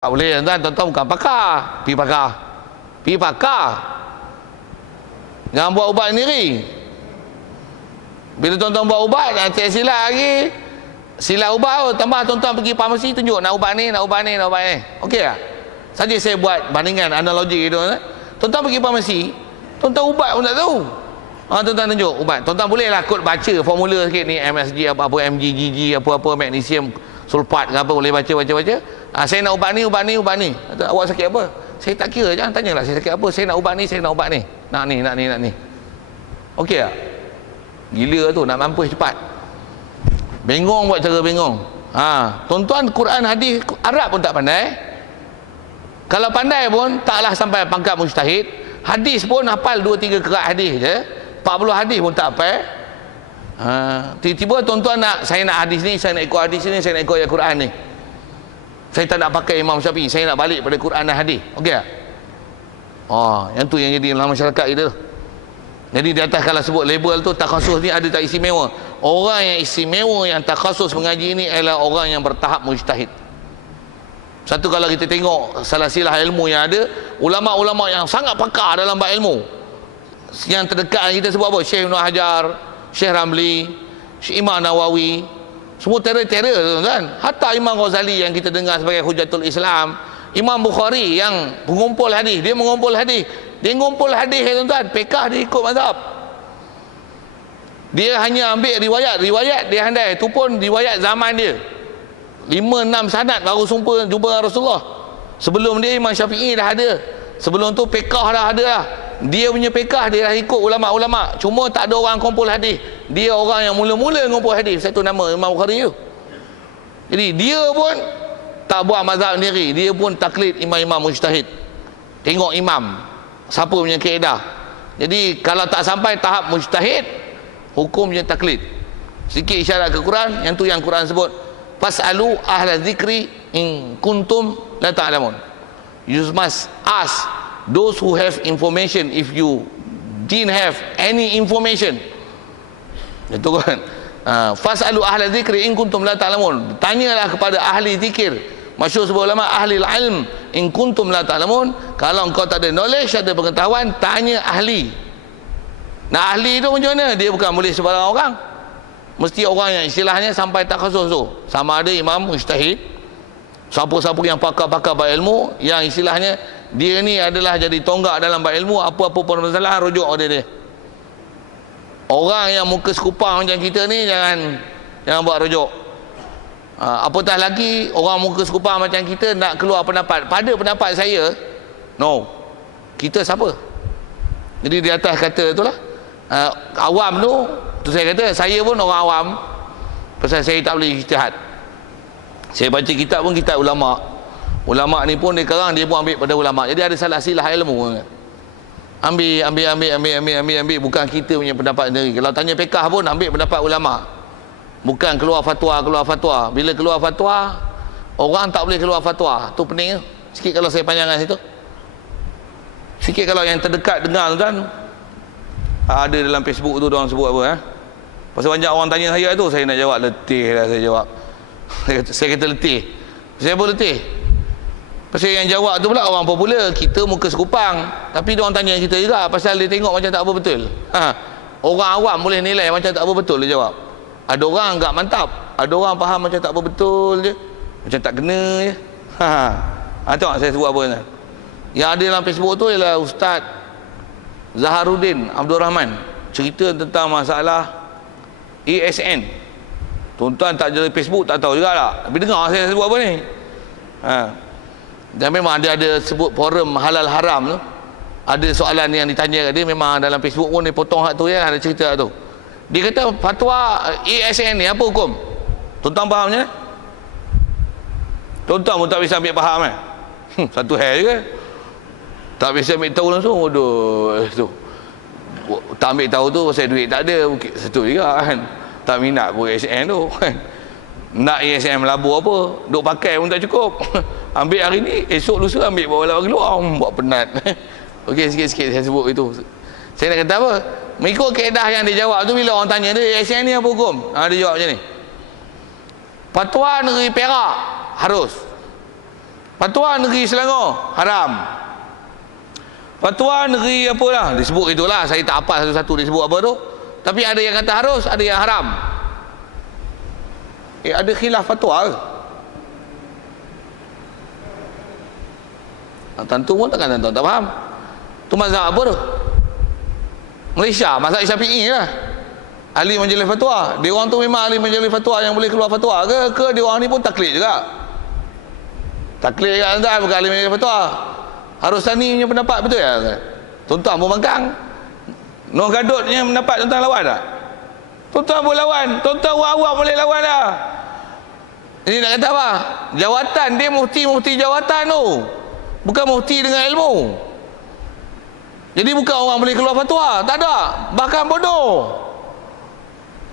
Tak boleh tuan-tuan bukan pakar. Pergi pakar. Jangan buat ubat sendiri. Bila tuan-tuan buat ubat, nanti silap lagi. Silap ubat tu, tambah tuan-tuan pergi farmasi tunjuk nak ubat ni. Okey tak? Saja saya buat bandingan analogi gitu. Tuan-tuan pergi farmasi, tuan-tuan ubat pun tak tahu. Tuan-tuan tunjuk ubat. Tuan-tuan bolehlah kod baca formula sikit ni, MSG apa-apa, MGGG apa-apa, magnesium sulfat ke apa, boleh baca. Saya nak ubat ni. Awak sakit apa? Saya tak kira, jangan tanyalah saya sakit apa. Saya nak ubat ni. Nak ni. Okey tak? Gila tu, nak mampus cepat. Bengong buat cara bengong. Tuan-tuan Quran hadis Arab pun tak pandai. Kalau pandai pun taklah sampai pangkat mujtahid. Hadis pun hafal 2-3 kerat hadis je. 40 hadis pun tak hafal. Tiba-tiba tuan-tuan saya nak hadis ni, saya nak ikut hadis ni, saya nak ikut ayat Quran ni. Saya tak nak pakai Imam Syafi'i, saya nak balik pada Quran dan hadis. Okey tak? Yang tu yang jadi dalam masyarakat kita tu. Jadi di atas kalau sebut label tu takhasus ni ada tak istimewa. Orang yang istimewa yang takhasus mengaji ni adalah orang yang bertahap mujtahid. Satu, kalau kita tengok silsilah ilmu yang ada, ulama-ulama yang sangat pakar dalam bab ilmu. Yang terdekat kita sebut apa? Syekh Ibn Hajar, Syekh Ramli, Syekh Imam Nawawi, semua teror kan. Hatta Imam Ghazali yang kita dengar sebagai Hujatul Islam, Imam Bukhari yang pengumpul hadis, dia mengumpul hadis. Dia mengumpul hadis tuan-tuan, fiqh dia ikut mazhab. Dia hanya ambil riwayat dia handai, tu pun riwayat zaman dia. 5-6 sanad baru jumpa Rasulullah. Sebelum dia Imam Syafi'i dah ada. Sebelum tu fiqh dah ada lah. Dia punya fiqh dia dah ikut ulama-ulama. Cuma tak ada orang kumpul hadis. Dia orang yang mula-mula kumpul hadis. Satu nama Imam Bukhari tu. Jadi dia pun tak buat mazhab sendiri. Dia pun taklid imam-imam mujtahid. Tengok imam siapa punya kaedah. Jadi kalau tak sampai tahap mujtahid, hukumnya taklid. Sikit isyarat ke Quran, yang tu yang Quran sebut, fasalu ahla zikri in kuntum la ta'lamun. You must ask those who have information if you didn't have any information. Itu kan. Fasalu ahla zikri in kuntum la ta'lamun. Tanyalah kepada ahli zikir. Masyhur sebuah ulama, ahli ilm in kuntum la ta'lamun. Kalau engkau tak ada knowledge, ada pengetahuan, tanya ahli. Nah, ahli tu macam mana? Dia bukan boleh sebarang orang. Mesti orang yang istilahnya sampai takhasus tu. Sama ada imam mujtahid, siapa-siapa yang pakar-pakar bab ilmu, yang istilahnya dia ni adalah jadi tonggak dalam bab ilmu, apa-apa permasalahan rujuk pada dia. Orang yang muka sekupang macam kita ni jangan buat rujuk. Apatah lagi orang muka sekupang macam kita nak keluar pendapat. Pada pendapat saya, no. Kita siapa? Jadi di atas kata itulah, awam tu saya kata, saya pun orang awam. Pasal saya tak boleh ijtihad. Saya baca kitab pun kitab ulama. Ulama ni pun dia pun ambil pada ulama. Jadi ada salah silah ilmu. Ambil, bukan kita punya pendapat sendiri. Kalau tanya fiqh pun ambil pendapat ulama. Bukan keluar fatwa. Bila keluar fatwa, orang tak boleh keluar fatwa. Tu pening. Sikit kalau saya panjangkan situ. Sikit kalau yang terdekat dengar tuan. Ada dalam Facebook tu orang sebut apa Pasal banyak orang tanya saya tu, saya nak jawab letih lah saya jawab. Saya kata letih. Saya pun letih. Pasal yang jawab tu pula orang popular, kita muka sekupang. Tapi dia orang tanya kita juga pasal dia tengok macam tak apa betul. Orang awam boleh nilai macam tak apa betul dia jawab. Ada orang agak mantap, ada orang faham macam tak apa betul je, macam tak kena je. Tengok saya sebut apa ni. Yang ada dalam Facebook tu ialah Ustaz Zaharuddin Abdul Rahman, cerita tentang masalah ASN. Tuan-tuan tak jadi Facebook tak tahu juga tak, tapi dengar saya sebut apa ni. Dan memang ada sebut forum halal haram tu, ada soalan yang ditanya kat dia, memang dalam Facebook pun dia potong hak tu ya, ada cerita tu. Dia kata fatwa ASN ni apa hukum? Tuan-tuan faham je? Tuan-tuan pun tak bisa ambil faham satu hal je. Tak bisa ambil tahu langsung. Aduh tu. Tak ambil tahu tu pasal duit tak ada. Satu juga kan. Tak minat pun ASN tu kan. Nak ASN melabur apa? Duk pakai pun tak cukup. Ambil hari ni, esok lusa ambil bawa keluar. Buat penat. Okey, sikit-sikit saya sebut itu. Saya nak kata apa? Mengikut kaedah yang dia jawab tu, bila orang tanya dia ASN ni apa hukum? Dia jawab macam ni. Fatwa negeri Perak harus. Fatwa negeri Selangor haram. Fatwa negeri apalah disebut itulah, saya tak apa satu-satu disebut apa tu. Tapi ada yang kata harus, ada yang haram. Ada khilaf fatwa ke? Tentu pun takkan tuan tak faham. Tu mazhab apa tu? Malaysia, mazhab Syafi'i lah. Ahli majlis fatwa. Dia orang tu memang ahli majlis fatwa yang boleh keluar fatwa ke dia orang ni pun taklid juga. Taklid juga tuan, bukan ahli majlis fatwa. Harus Sani punya pendapat betul ya? Tuan-tuan pun bangkang. Noh Gadot punya pendapat tuan-tuan lawan tak? Tuan-tuan boleh lawan. Tuan-tuan awak boleh lawan lah. Ini nak kata apa? Jawatan dia mufti jawatan tu. Bukan mufti dengan ilmu. Jadi bukan orang boleh keluar fatwa. Tak ada. Bahkan bodoh.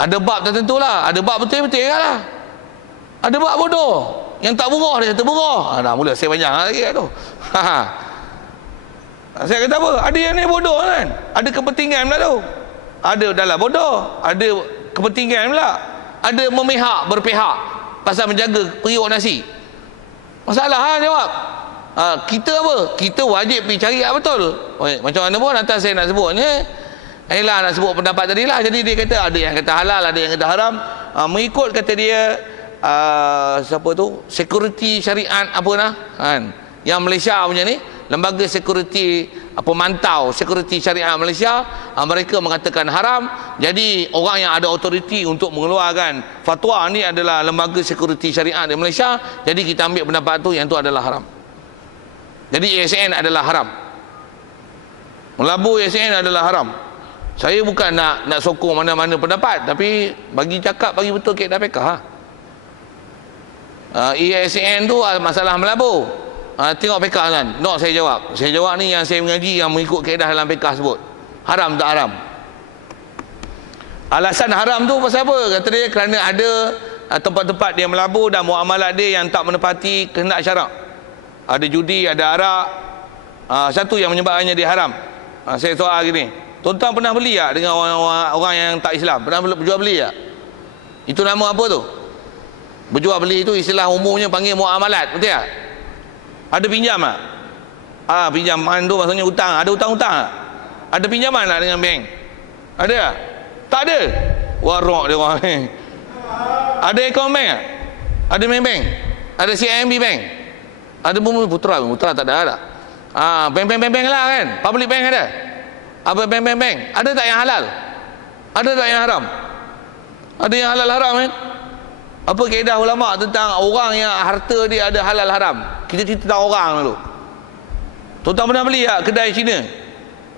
Ada bab tertentu lah. Ada bab betul-betul lah. Ada bab bodoh. Yang tak buruk dia kata buruk. Dah mula saya panjang lagi tu. Saya kata apa? Ada yang ni bodoh kan? Ada kepentingan pula tu. Ada dalam bodoh. Ada kepentingan pula. Ada memihak, berpihak. Pasal menjaga periuk nasi. Masalah jawab. Kita apa? Kita wajib pergi cari yang betul. Macam mana pun atas saya nak sebutnya. Ialah nak sebut pendapat tadi lah. Jadi dia kata ada yang kata halal, ada yang kata haram. Mengikut kata dia siapa tu? Security syariat apa nah? Yang Malaysia punya ni, lembaga security pemantau security syariat Malaysia, mereka mengatakan haram. Jadi orang yang ada autoriti untuk mengeluarkan fatwa ni adalah lembaga security syariat di Malaysia. Jadi kita ambil pendapat tu, yang tu adalah haram. Jadi ASN adalah haram. Melabur ASN adalah haram. Saya bukan nak sokong mana-mana pendapat, tapi bagi cakap bagi betul kaedah fiqh. ASN tu masalah melabur. Tengok fiqh kan. Nak saya jawab. Saya jawab ni yang saya mengaji yang mengikut kaedah dalam fiqh sebut. Haram tak haram? Alasan haram tu pasal apa? Kata dia kerana ada tempat-tempat dia melabur dan muamalat dia yang tak menepati kehendak syarak. Ada judi, ada arak. Satu yang menyebabkannya dia haram. Saya soal gini, tuan-tuan pernah beli tak dengan orang yang tak Islam? Pernah berjual beli tak? Itu nama apa tu? Berjual beli itu istilah umumnya panggil muamalat, betul tak? Ada pinjam tak? Pinjaman tu maksudnya hutang. Ada hutang-hutang tak? Ada pinjaman tak dengan bank? Ada tak? Tak ada. Warok dia orang ni. Ada akaun bank tak? Ada main bank? Ada CIMB bank? Ada Bumi Putra tak ada tak? Bank-bank lah kan? Public bank ada? Apa bank? Ada tak yang halal? Ada tak yang haram? Ada yang halal haram kan? Apa kaedah ulama tentang orang yang harta dia ada halal haram? Kita cerita tentang orang dulu. Tuan-tuan pernah beli tak kedai Cina?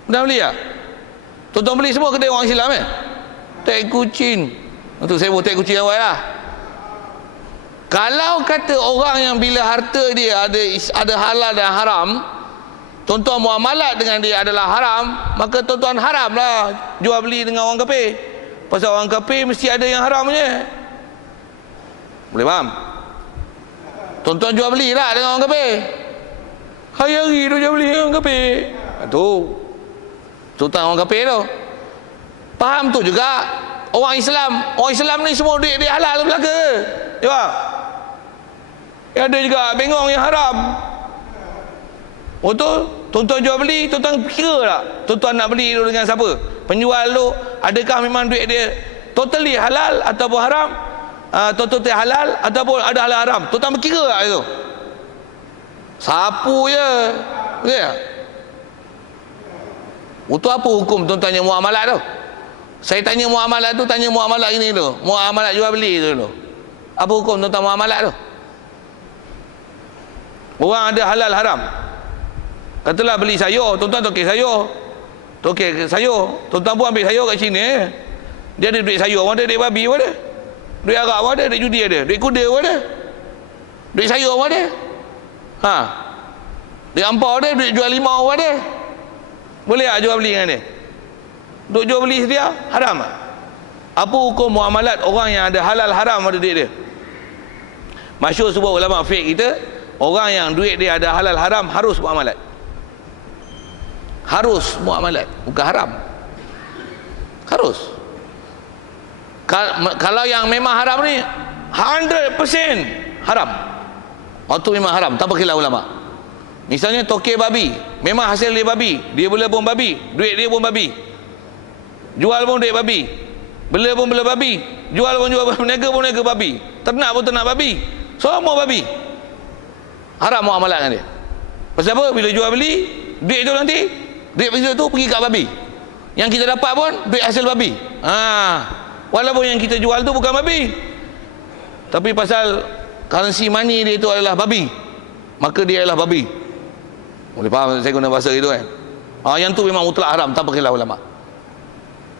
Pernah beli tak? Tuan-tuan beli semua kedai orang Islam kan? Tek kucing. Untuk saya buat tek kucing awal lah. Kalau kata orang yang bila harta dia ada halal dan haram, tuan-tuan muamalat dengan dia adalah haram, maka tuan-tuan haram lah jual beli dengan orang kafir. Pasal orang kafir mesti ada yang haramnya. Boleh faham? Tuan-tuan jual beli lah dengan orang kafir. Hari-hari tu jual beli dengan orang kafir. Tu tuan orang kafir tu. Faham tu juga orang Islam. Orang Islam ni semua duit dia halal belaka ke? Ya. Ada juga bengong yang haram. Betul? Tuan-tuan jual beli, tuan-tuan kira tak? Tuan-tuan nak beli tu dengan siapa? Penjual tu, adakah memang duit dia totally halal ataupun haram? Totally halal ataupun ada halal haram? Tuan-tuan berkira tak itu? Sapu je. Betul tak? Untuk apa hukum tuan-tuan yang muamalat tu? Saya tanya muamalat tu, tanya muamalat ini tu. Muamalat jual beli tu dulu. Apa hukum tuan-tuan muamalat tu? Orang ada halal haram. Katalah beli sayur, tuan-tuan tokek sayur. Tokek sayur, tuan-tuan pun ambil sayur kat sini. Dia ada duit sayur, ada duit babi pun ada. Duit arak pun ada, duit judi ada, duit kuda pun ada. Duit sayur pun ada. Duit ampau ada, duit jual limau pun ada. Boleh tak jual beli dengan dia? Duk jual beli dia haram tak? Apa hukum muamalat orang yang ada halal haram pada duit dia? Masyhur sebuah ulama fiqh kita, orang yang duit dia ada halal haram harus muamalat. Harus muamalat, bukan haram. Harus. Kalau yang memang haram ni 100% haram. Itu memang haram tanpa khilaf ulama. Misalnya tokek babi, memang hasil dia babi, dia bela pun babi, duit dia pun babi, jual pun duit babi, bela pun bela babi, jual pun berniaga pun niaga babi, ternak pun ternak babi, semua babi. Haram muamalah dengan dia. Pasal apa? Bila jual beli, duit tu nanti, duit tu pergi kat babi. Yang kita dapat pun duit hasil babi. Walaupun yang kita jual tu bukan babi, tapi pasal currency money dia itu adalah babi, maka dia adalah babi. Boleh faham saya guna bahasa itu kan? Yang tu memang mutlak haram tanpa khilaf ulama.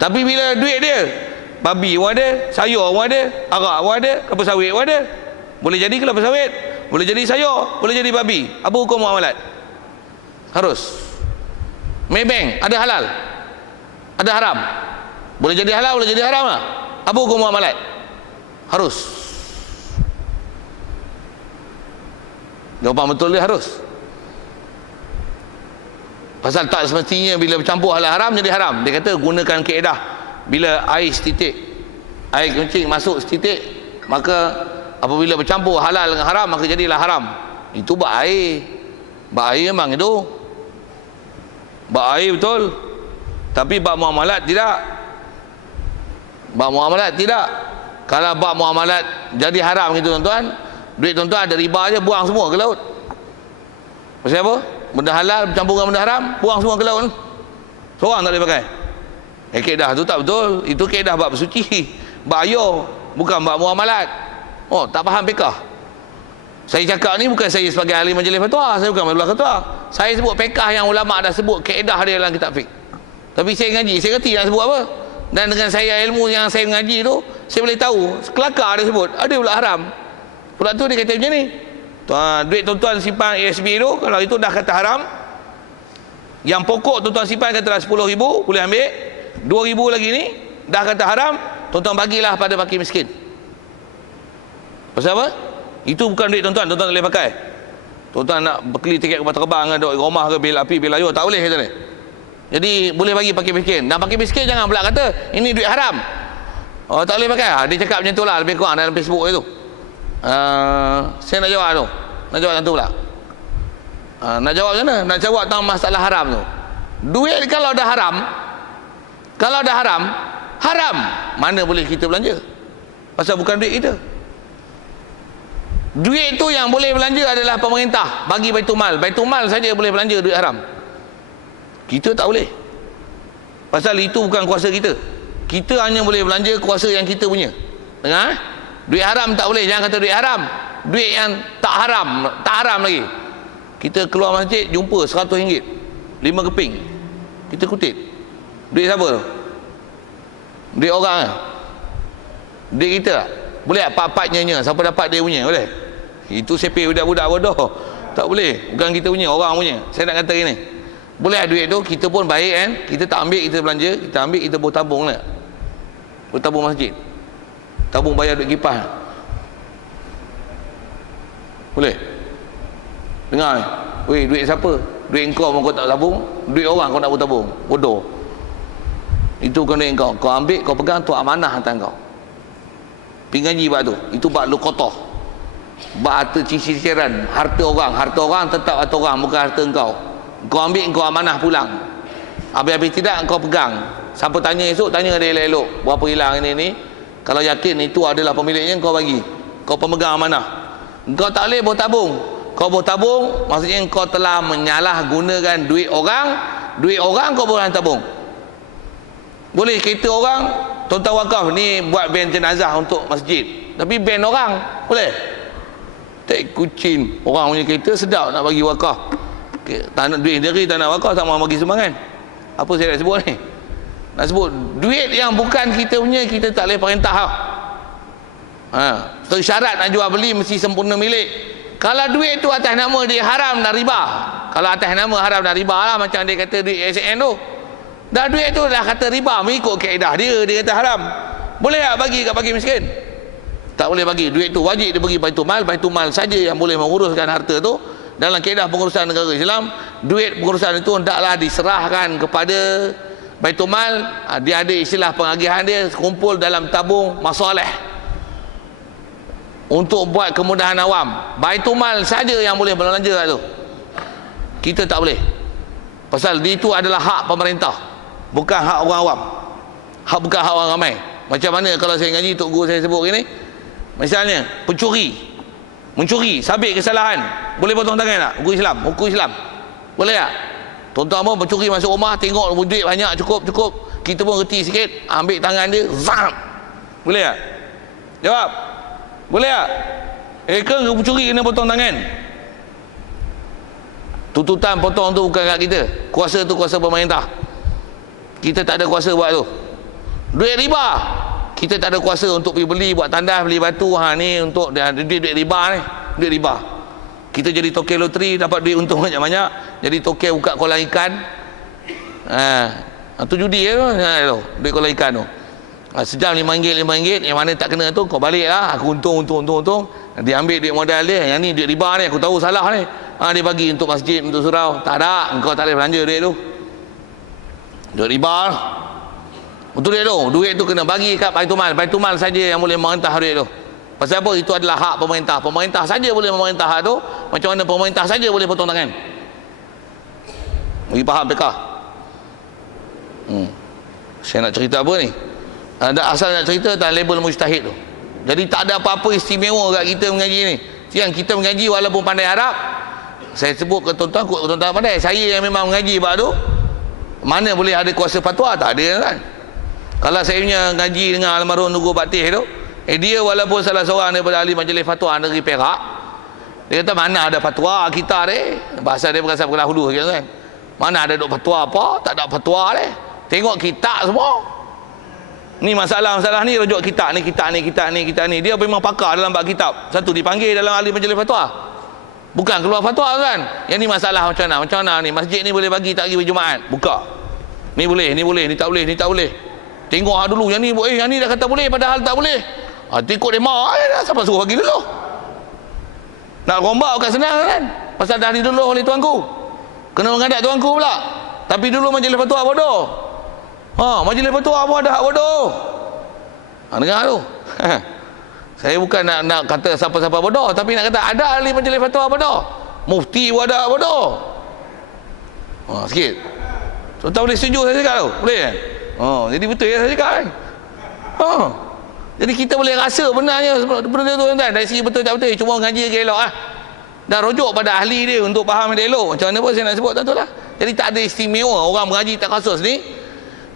Tapi bila duit dia, babi pun ada, sayur pun ada, arak pun ada, kelapa sawit pun ada. Boleh jadi kelapa sawit, boleh jadi sayur, boleh jadi babi. Apa hukum muamalat? Harus. Maybank ada halal, ada haram. Boleh jadi halal, boleh jadi haram lah. Apa hukum muamalat? Harus. Jawapan betul dia harus. Pasal tak semestinya bila bercampur halal haram jadi haram. Dia kata gunakan kaedah, bila air setitik, air kencing masuk setitik, maka apabila bercampur halal dengan haram maka jadilah haram. Itu bak air. Bak air memang itu. Bak air betul. Tapi bak muamalat tidak. Bak muamalat tidak. Kalau bak muamalat jadi haram gitu tuan-tuan, duit tuan-tuan ada riba je, buang semua ke laut. Pasal apa? Benda halal bercampur dengan benda haram, buang semua ke laut. Seorang tak boleh pakai. Kaedah tu tak betul. Itu kaedah bab bersuci, bab ayah, bukan bab muamalat. Tak faham fiqh. Saya cakap ni bukan saya sebagai ahli majlis fatwa, saya bukan majlis fatwa. Saya sebut fiqh yang ulama dah sebut kaedah dia dalam kitab fiqh. Tapi saya ngaji, saya kerti nak sebut apa. Dan dengan saya ilmu yang saya ngaji tu, saya boleh tahu kelakar dia sebut ada pula haram. Pula tu dia kata macam ni, duit tuan-tuan simpan ASB tu, kalau itu dah kata haram, yang pokok tuan-tuan simpan katalah 10,000, boleh ambil 2,000 lagi ni dah kata haram, tuan-tuan bagilah pada fakir miskin. Pasal apa? Itu bukan duit tuan-tuan, tuan-tuan tak boleh pakai. Tuan-tuan nak beli tiket kapal terbang ke, duduk rumah ke, bil api, bil air, tak boleh kata ni. Jadi boleh bagi fakir miskin. Dan fakir miskin jangan pula kata ini duit haram, tak boleh pakai. Dia cakap macam tu lah lebih kurang dalam Facebook itu. Saya nak jawab tu, nak jawab yang tu pula. Nak jawab macam mana? Nak jawab tentang masalah haram tu. Duit kalau dah haram, haram, mana boleh kita belanja? Pasal bukan duit kita. Duit tu yang boleh belanja adalah pemerintah bagi Baitul Mal. Baitul Mal saja boleh belanja duit haram. Kita tak boleh. Pasal itu bukan kuasa kita. Kita hanya boleh belanja kuasa yang kita punya. Dengar? Duit haram tak boleh. Jangan kata duit haram. Duit yang tak haram, tak haram lagi. Kita keluar masjid jumpa RM100, 5 keping, kita kutip. Duit siapa tu? Duit orang lah. Duit kita lah. Boleh tak part-partnya, siapa dapat dia punya? Boleh? Itu sepih budak-budak bodoh. Tak boleh. Bukan kita punya, orang punya. Saya nak kata ini, boleh duit tu kita pun baik kan, kita tak ambil, kita belanja, kita ambil, kita bertabung lah. Bertabung masjid, tabung bayar duit kipas. Boleh? Dengar ni, weh, duit siapa? Duit kau pun kau tak tabung, duit orang kau nak bertabung. Bodoh. Itu bukan duit kau. Kau ambil, kau pegang, tu amanah hantar kau. Pingaji bab tu. Itu bab luqatah. Bab harta ciciran, harta orang. Harta orang tetap harta orang, bukan harta kau. Kau ambil, kau amanah pulang. Habis-habis tidak, kau pegang. Siapa tanya esok, tanya dia elok-elok. Berapa hilang ini. Kalau yakin itu adalah pemiliknya, kau bagi. Kau pemegang amanah. Kau tak boleh bertabung. Kau bertabung, maksudnya kau telah menyalahgunakan duit orang. Duit orang kau boleh tabung. Boleh kereta orang, tuan-tuan wakaf ni buat ban jenazah untuk masjid, tapi ban orang boleh. Tak kucing orang punya kereta, sedap nak bagi wakaf. Tak nak duit sendiri, tak nak wakaf, tak mahu bagi sumbangan. Apa saya nak sebut ni? Nak sebut duit yang bukan kita punya, kita tak boleh perintah. Syarat nak jual beli mesti sempurna milik. Kalau duit tu atas nama dia haram dan riba. Kalau atas nama haram dan riba lah, macam dia kata duit ASN tu, dah duit tu dah kata riba, mengikut kaedah dia, dia kata haram. Boleh tak bagi kat fakir miskin? Tak boleh bagi. Duit tu wajib dia bagi Baitul Mal. Baitul Mal saja yang boleh menguruskan harta tu. Dalam kaedah pengurusan negara Islam, duit pengurusan itu hendaklah diserahkan kepada Baitul Mal. Dia ada istilah pengagihan dia, kumpul dalam tabung masalih. untuk buat kemudahan awam. Baitumal saja yang boleh belanja kat tu. Kita tak boleh. Pasal itu adalah hak pemerintah, bukan hak orang awam. Bukan hak orang ramai. Macam mana kalau saya ngaji, Tok Guru saya sebut gini, misalnya mencuri, sabit kesalahan, boleh potong tangan tak? Hukum Islam boleh tak? Tuan-tuan pun mencuri masuk rumah, tengok duit banyak, cukup, kita pun reti sikit, ambil tangan dia, zam, boleh tak? Jawab, boleh tak? Ke mencuri kena potong tangan? Tuntutan potong tu bukan kat kita, kuasa tu kuasa pemerintah. Kita tak ada kuasa buat tu. Duit riba, kita tak ada kuasa untuk pergi beli, buat tandas, beli batu. Ni untuk duit riba ni, duit riba. Kita jadi token loteri, dapat duit untung banyak-banyak, jadi token buka kolam ikan. Tu judi tu, duit kolam ikan tu. Sejam RM5, yang mana tak kena tu kau balik lah, aku untung. Dia ambil duit modal dia, yang ni duit riba ni, aku tahu salah ni. Dia bagi untuk masjid, untuk surau. Tak ada, engkau tak boleh belanja duit tu. Duit riba lah. Betul duit tu kena bagi kat Baitumal saja yang boleh memerintah duit tu. Pasal apa? Itu adalah hak pemerintah saja boleh memerintah hak tu. Macam mana pemerintah saja boleh potong tangan? Bagi faham fiqh. Saya nak cerita apa ni? Asal nak cerita tentang label mujtahid tu. Jadi tak ada apa-apa istimewa kat kita mengaji ni. Yang kita mengaji walaupun pandai Arab, saya sebut ke tuan-tuan pandai. Saya yang memang mengaji bab tu, mana boleh ada kuasa fatwa? Tak ada kan. Kalau saya punya ngaji dengan almarhum Nurul Baktih tu, dia walaupun salah seorang daripada ahli majlis fatwa negeri Perak, dia kata mana ada fatwa kita ni, bahasa dia berasal Kelah Hulu kan, mana ada duk fatwa apa, tak ada fatwa ni, tengok kitab semua ni, masalah ni rujuk kitab ni, dia memang pakar dalam bab kitab. Satu dipanggil dalam ahli majlis fatwa, bukan keluar fatwa kan. Yang ni masalah macam mana ni, masjid ni boleh bagi tak pergi berjumaat, buka ni boleh, ni tak boleh. Tengok dulu yang ni dah kata boleh padahal tak boleh. Ikut dia mak dah, siapa suruh bagi dulu? Nak rombak bukan senang kan, pasal dah diduluh oleh tuanku, kena menghadap tuanku pula. Tapi dulu majlis fatwa bodoh. Majlis fatwa pun ada hak bodoh. Dengar tu. Saya bukan nak kata siapa-siapa bodoh, tapi nak kata ada ahli majlis fatwa bodoh, mufti pun ada bodoh. Sikit tuan-tuan boleh setuju saya cakap tu? Boleh kan? Jadi betul ya saya cakap kan? Jadi kita boleh rasa benarnya benda tu tuan-tuan, dari segi betul tak betul, cuma ngaji ke elok lah. Dan rujuk pada ahli dia untuk faham dia elok. Macam mana pun saya nak sebut tu lah. Jadi tak ada istimewa orang mengaji tak khusus ni.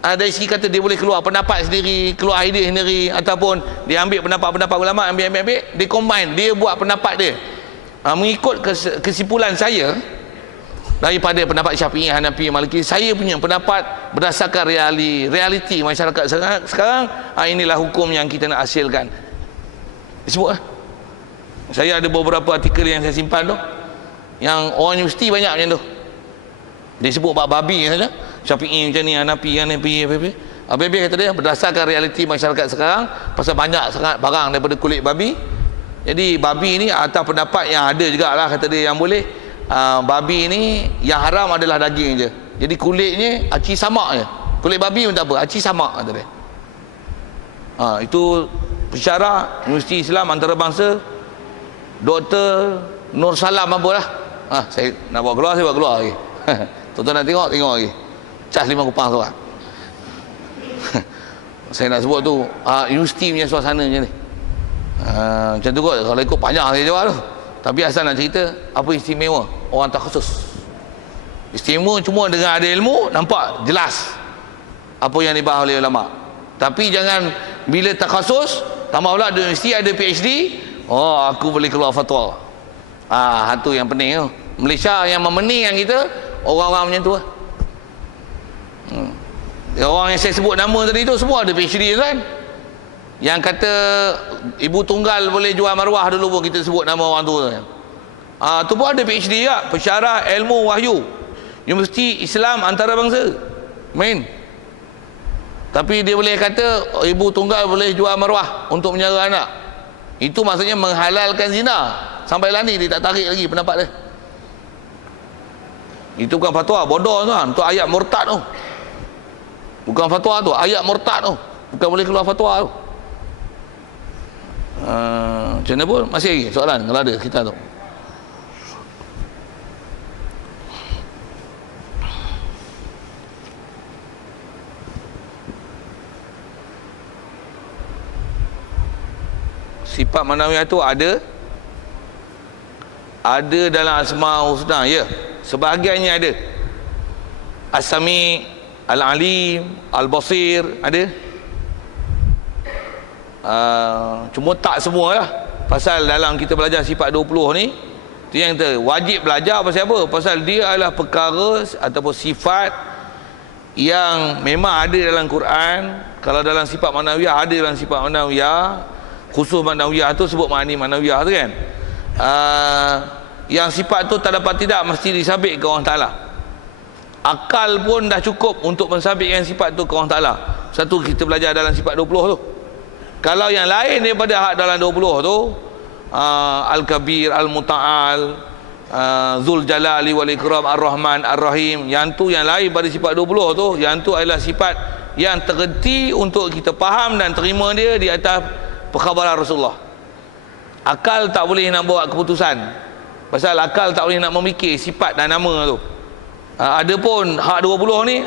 Dari segi kata dia boleh keluar pendapat sendiri, keluar idea sendiri, ataupun dia ambil pendapat ulama, ambil, dia combine, dia buat pendapat dia. Mengikut kesimpulan saya daripada pendapat Syafi'i, Hanafi, Maliki, saya punya pendapat berdasarkan realiti masyarakat sekarang, inilah hukum yang kita nak hasilkan. Disebut lah. Saya ada beberapa artikel yang saya simpan tu, yang orang universiti banyak macam tu. Dia sebut bab babi saja. Syafi'i macam ni, Hanafi, Habis kata dia berdasarkan realiti masyarakat sekarang, pasal banyak sangat barang daripada kulit babi. Jadi babi ni atas pendapat yang ada jugalah, kata dia yang boleh babi ni yang haram adalah daging je. Jadi kulitnya aci samak je. Kulit babi pun tak apa, aci samak kata dia. Itu pensyarah Universiti Islam Antarabangsa Dr. Nur Salam apa lah. Saya nak bawa keluar, saya bawa keluar lagi. Tuan-tuan nak tengok lagi. Cas 5 kupang tu lah. Saya nak sebut tu universiti punya suasana macam ni. Macam tu kot, kalau ikut panjang saya jawab tu. Tapi asal nak cerita, apa istimewa orang tak khusus? Istimewa cuma dengan ada ilmu, nampak jelas apa yang dibahas oleh ulama. Tapi jangan bila tak khusus, tambah pula ada universiti, ada PhD, aku boleh keluar fatwa. Itu yang pening tu. Malaysia yang memeningkan kita, orang-orang macam tu lah. Orang yang saya sebut nama tadi tu semua ada PhD kan. Yang kata ibu tunggal boleh jual maruah dulu pun kita sebut nama orang tu. Tu pun ada PhD juga, pensyarah ilmu wahyu, Universiti Islam Antarabangsa. Tapi dia boleh kata ibu tunggal boleh jual maruah untuk menyara anak. Itu maksudnya menghalalkan zina. Sampai lah ni dia tak tarik lagi pendapat dia. Itu bukan fatwa, bodoh tuan. Itu ayat murtad tu. Bukan fatwa tu, ayat murtad tu. Bukan boleh keluar fatwa tu. Macam mana pun masih lagi soalan kalau ada kita tahu. Sifat manawiyah tu ada dalam Asmaul Husna, ya. Sebahagiannya ada. As-Sami, Al-Alim, Al-Basir ada. Cuma tak semua lah. Pasal dalam kita belajar sifat 20 ni, tu yang kita wajib belajar pasal apa? Pasal dia adalah perkara ataupun sifat yang memang ada dalam Quran. Kalau dalam sifat manawiyah, ada dalam sifat manawiyah. Khusus manawiyah tu sebut makni manawiyah tu kan. Yang sifat tu tak dapat tidak mesti disabit ke Allah Ta'ala. Akal pun dah cukup untuk mensabitkan sifat tu ke Allah Ta'ala. Satu kita belajar dalam sifat 20 tu. Kalau yang lain daripada hak dalam 20 tu, Al-Kabir, Al-Muta'al, Zul Jalali wal Ikram, Ar-Rahman, Ar-Rahim, yang tu yang lain pada sifat 20 tu, yang tu adalah sifat yang terhenti untuk kita faham dan terima dia di atas perkhabaran Rasulullah. Akal tak boleh nak buat keputusan. Pasal akal tak boleh nak memikir sifat dan nama tu. Ada pun hak 20 ni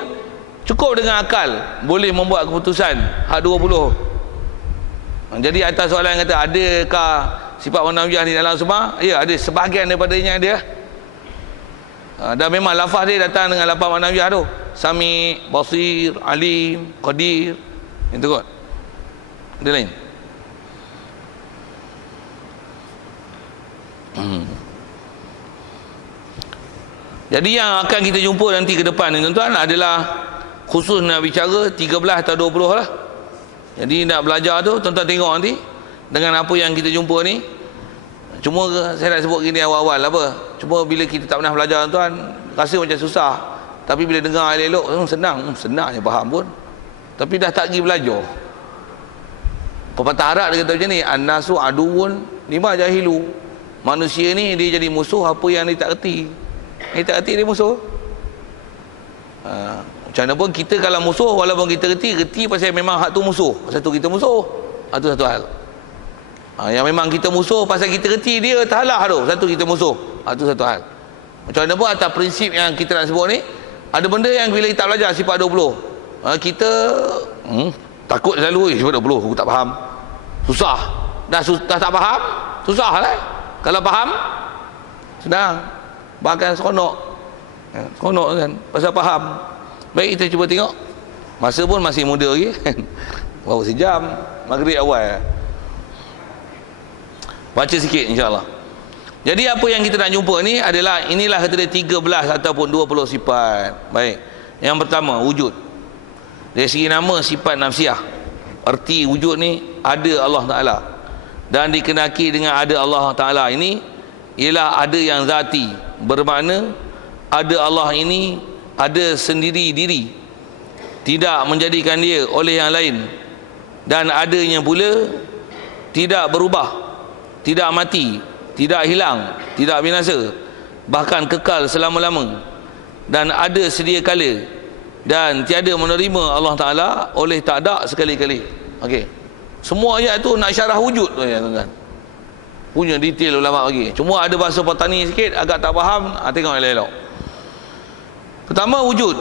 cukup dengan akal boleh membuat keputusan hak 20. Jadi atas soalan yang kata adakah sifat manawiyah di dalam semua? Ya, ada sebahagian daripadanya ada. Dan memang lafaz dia datang dengan lafaz manawiyah tu. Sami, Basir, Alim, Qadir. Itu kot. Ada lain? Jadi yang akan kita jumpa nanti ke depan ni tuan-tuan adalah khusus nak bicara 13 atau 20 lah. Jadi nak belajar tu tuan-tuan tengok nanti dengan apa yang kita jumpa ni. Cuma saya nak sebut gini awal-awal apa. Cuma bila kita tak pernah belajar tuan-tuan rasa macam susah. Tapi bila dengar elok senang, senangnya faham pun. Tapi dah tak pergi belajar. Pepatah Arab dia kata macam ni, an-nasu aduun lima jahilu. Manusia ni dia jadi musuh apa yang dia tak erti. Dia tak erti dia musuh. Macam mana pun kita kalau musuh, walaupun kita erti pasal memang hak tu musuh, pasal tu kita musuh. Itu satu hal. Yang memang kita musuh pasal kita erti dia talah tu, satu kita musuh. Itu satu hal. Macam mana pun atas prinsip yang kita nak sebut ni, ada benda yang bila kita belajar sifat 20, kita takut selalu sifat 20 aku tak faham. Susah. Dah tak faham, susah lah. Kalau faham, senang. Bahkan seronok. Seronok kan, pasal faham. Baik, kita cuba tengok. Masa pun masih muda lagi. Baru sejam, maghrib awal. Baca sikit insyaAllah. Jadi apa yang kita nak jumpa ni adalah, inilah kata dia 13 ataupun 20 sifat. Baik. Yang pertama, wujud. Dari segi nama, sifat nafsiah. Erti wujud ni ada Allah Ta'ala. Dan dikenaki dengan ada Allah Ta'ala ini ialah ada yang zati, bermakna ada Allah ini ada sendiri diri, tidak menjadikan dia oleh yang lain, dan adanya pula tidak berubah, tidak mati, tidak hilang, tidak binasa, bahkan kekal selama-lama, dan ada sedia kala, dan tiada menerima Allah Ta'ala oleh tak ada sekali-kali. Okey. Semua ayat tu nak syarah wujud tu ya tuan-tuan. Punya detail ulama bagi. Cuma ada bahasa Patani sikit agak tak faham, tengok elok-elok. Pertama wujud.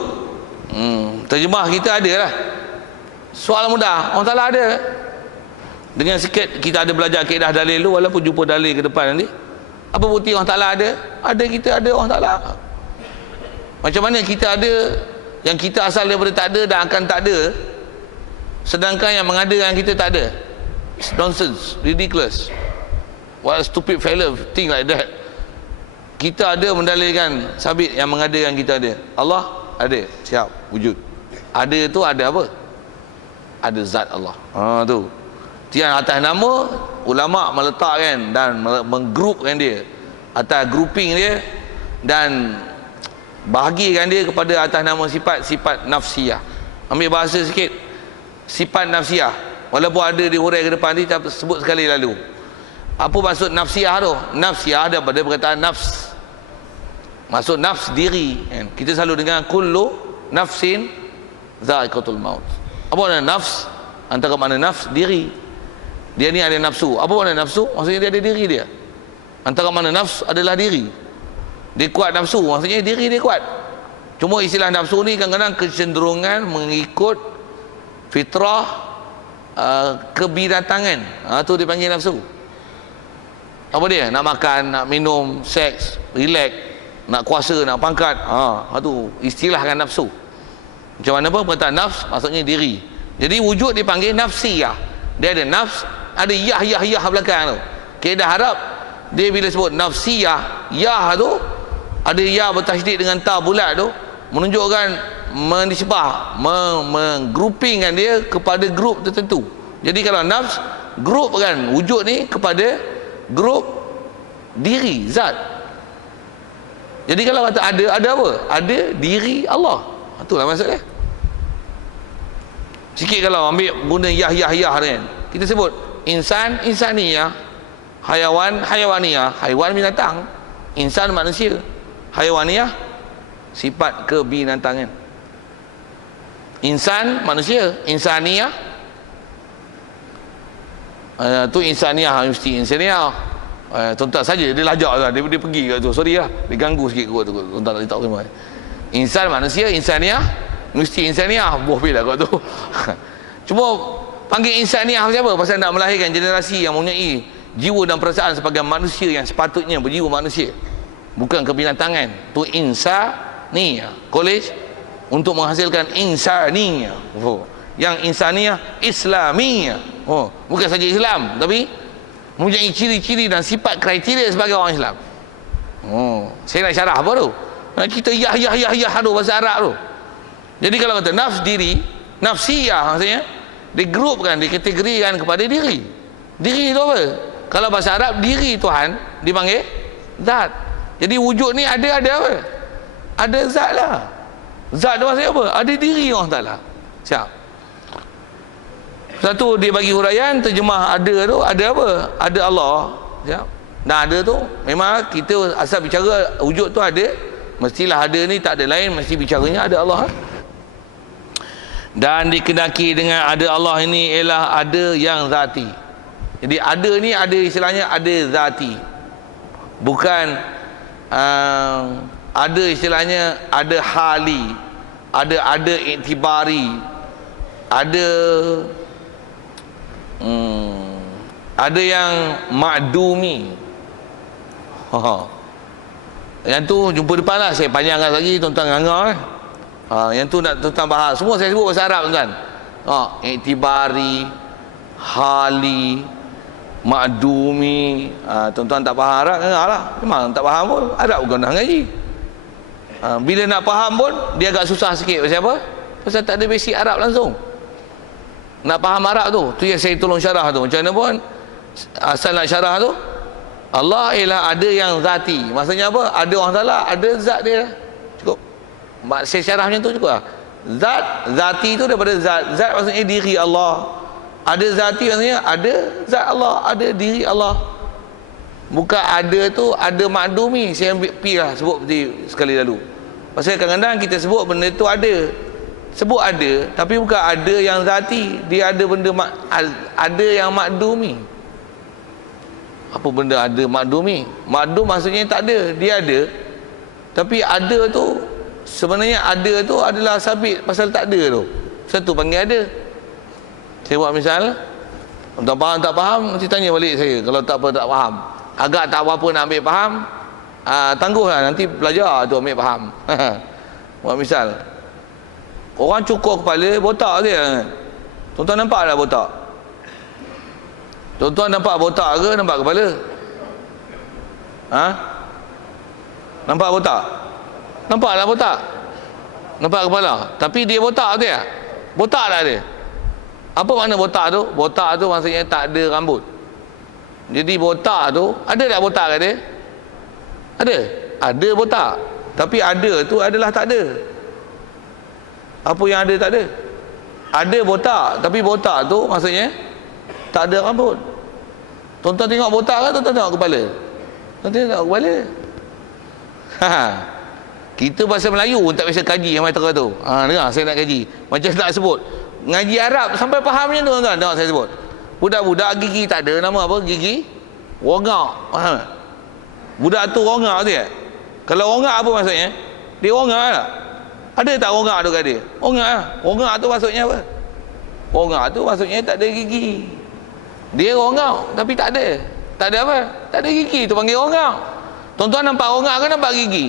Terjemah kita ada lah. Soal mudah. Allah Ta'ala ada. Dengan sikit kita ada belajar kaedah dalil tu, walaupun jumpa dalil ke depan nanti. Apa bukti Allah Ta'ala ada? Ada, kita ada Allah Ta'ala. Macam mana kita ada yang kita asal daripada tak ada dan akan tak ada, sedangkan yang mengadakan kita tak ada? It's nonsense, ridiculous. What a stupid fellow think like that. Kita ada mendalilkan sabit yang mengadakan kita ada. Allah ada, siap, wujud. Ada tu ada apa? Ada zat Allah. Tu. Tiang atas nama, ulama meletakkan dan menggrupkan dia atas grouping dia dan bahagikan dia kepada atas nama sifat nafsiyah. Ambil bahasa sikit, sifat nafsiyah. Walaupun ada di huraian ke depan ni, kita sebut sekali lalu. Apa maksud nafsiyah tu? Nafsiyah daripada perkataan nafs. Maksud nafs diri. Kita selalu dengar kullu nafsin dha'iqatul maut. Apa makna nafs? Antara makna nafs diri. Dia ni ada nafsu. Apa makna nafsu? Maksudnya dia ada diri dia. Antara mana nafsu adalah diri. Dia kuat nafsu, maksudnya diri dia kuat. Cuma istilah nafsu ni kadang-kadang kecenderungan mengikut fitrah, kebinatangan. Tu dipanggil nafsu. Apa dia? Nak makan, nak minum, seks, relax, nak kuasa, nak pangkat. Tu istilahkan nafsu. Macam mana pun perkataan nafs maksudnya diri. Jadi wujud dipanggil nafsiyah. Dia ada nafs, ada yah belakang tu. Kaedah Arab, dia bila sebut nafsiyah, yah tu ada ya bertasydid dengan ta bulat tu, menunjukkan menisbah, menggroupingkan dia kepada grup tertentu. Jadi kalau nafs, grup kan wujud ni kepada grup diri, zat. Jadi kalau kata ada apa? Ada diri Allah. Itulah maksudnya. Sikit kalau ambil guna yah kan. Kita sebut insan, insaniyah, hayawan, hayawaniyah, haiwan binatang, insan manusia, hayawaniyah sifat kebinatangan. Insan manusia, insaniyah tu insaniyah, mesti insaniyah. Tuan-tuan saja dia lajak lah, dia pergi kat tu. Sorry lah, dia ganggu sikit kot tu. Tuan-tuan tak tahu semua. Insan manusia, insaniyah mesti insaniyah. Boh bila kat tu. Cuma panggil insaniyah siapa? Pasal nak melahirkan generasi yang mempunyai jiwa dan perasaan sebagai manusia yang sepatutnya berjiwa manusia, bukan kebinatangan. Tu insaniyah. College untuk menghasilkan insaniyah. Yang insaniyah Islamiyah. Bukan saja Islam, tapi mempunyai ciri-ciri dan sifat kriteria sebagai orang Islam. Saya nak syarah apa tu? Kita yah tu bahasa Arab tu. Jadi kalau kata nafs, diri, nafsiyah maksudnya digrupkan, dikategorikan kepada diri. Diri tu apa? Kalau bahasa Arab, diri Tuhan dipanggil zat. Jadi wujud ni ada apa? Ada zat lah. Zat tu maksudnya apa? Ada diri Allah Ta'ala. Siap. Satu dia bagi huraian, terjemah ada tu, ada apa? Ada Allah. Siap. Dan ada tu, memang kita asal bicara wujud tu ada, mestilah ada ni, tak ada lain, mesti bicaranya ada Allah. Dan dikenaki dengan ada Allah ini ialah ada yang zati. Jadi ada ni ada istilahnya ada zati, bukan ada istilahnya ada hali, ada iktibari, ada yang makdumi. Yang tu jumpa depan lah, saya panjangkan lagi, tuan-tuan ngangah yang tu nak tuan-tuan bahas. Semua saya sebut bahasa Arab tuan-tuan. Iktibari, hali, makdumi. Tuan-tuan tak faham Arab, ngangah lah. Memang tak faham pun, Arab bukan dah ngaji. Bila nak faham pun dia agak susah sikit. Pasal apa? Pasal tak ada basic Arab langsung. Nak faham Arab tu yang saya tolong syarah tu. Macam mana pun asal nak syarah tu, Allah ialah ada yang zati. Maksudnya apa? Ada orang Ta'ala, ada zat dia. Cukup. Saya syarah macam tu cukup lah. Zati tu daripada zat. Zat maksudnya diri Allah. Ada zati maksudnya ada zat Allah, ada diri Allah. Bukan ada tu ada makdumi. Saya ambil pi lah, sebut seperti sekali lalu. Pasal kadang-kadang kita sebut benda tu ada. Sebut ada, tapi bukan ada yang zati. Dia ada benda ada yang makdumi. Apa benda ada makdumi? Makdum maksudnya tak ada, dia ada. Tapi ada tu sebenarnya ada tu adalah sabit pasal tak ada tu. Satu panggil ada. Saya buat misal, tak faham nanti tanya balik saya. Kalau tak faham, agak tak apa-apa nak ambil faham, tangguhlah nanti belajar tu ambil faham. Buat misal, orang cukur kepala botak dia. Tuan-tuan nampak tak botak? Tuan-tuan nampak botak ke nampak kepala? Nampak botak? Nampaklah botak. Nampak kepala. Tapi dia botak tu ya? Botak tak dia? Apa makna botak tu? Botak tu maksudnya tak ada rambut. Jadi botak tu, ada tak botak kat dia? Ada. Ada botak. Tapi ada tu adalah tak ada. Apa yang ada tak ada? Ada botak, tapi botak tu maksudnya tak ada rambut. Tuan-tuan tengok botak ke tuan-tuan tengok kepala? Tuan-tuan tengok kepala. Kita bahasa Melayu pun tak biasa kaji yang materi tu. Dengar saya nak kaji. Macam tak sebut. Ngaji Arab sampai fahamnya tu tuan-tuan. Tengok saya sebut. Budak-budak gigi tak ada, nama apa? Gigi rongak. Faham tak? Budak tu rongak tu ya. Kalau rongak apa maksudnya? Dia rongak tak? Ada tak rongak tu kat dia? Rongak lah. Rongak tu maksudnya apa? Rongak tu maksudnya tak ada gigi. Dia rongak tapi tak ada. Tak ada apa? Tak ada gigi tu panggil rongak. Tuan-tuan nampak rongak ke nampak gigi?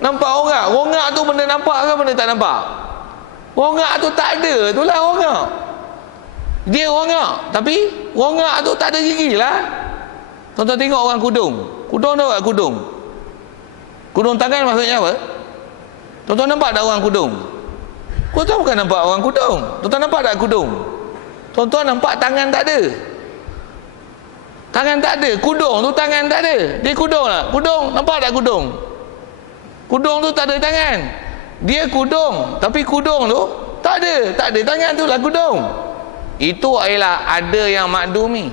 Nampak rongak. Rongak tu benda nampak ke benda tak nampak? Rongak tu tak ada, itulah rongak. Dia rongak, tapi rongak tu tak ada gigi lah. Tuan-tuan tengok orang kudung. Kudung tahu tak kudung? Kudung tangan maksudnya apa? Tuan-tuan nampak tak orang kudung? Tuan-tuan bukan nampak orang kudung. Tuan-tuan nampak tak kudung? Tuan-tuan nampak tangan tak ada. Tangan tak ada. Kudung tu tangan tak ada. Dia kudung lah. Kudung, nampak tak kudung? Kudung tu tak ada tangan. Dia kudung, tapi kudung tu tak ada. Tak ada tangan tu lah kudung. Itu ialah ada yang makdumi.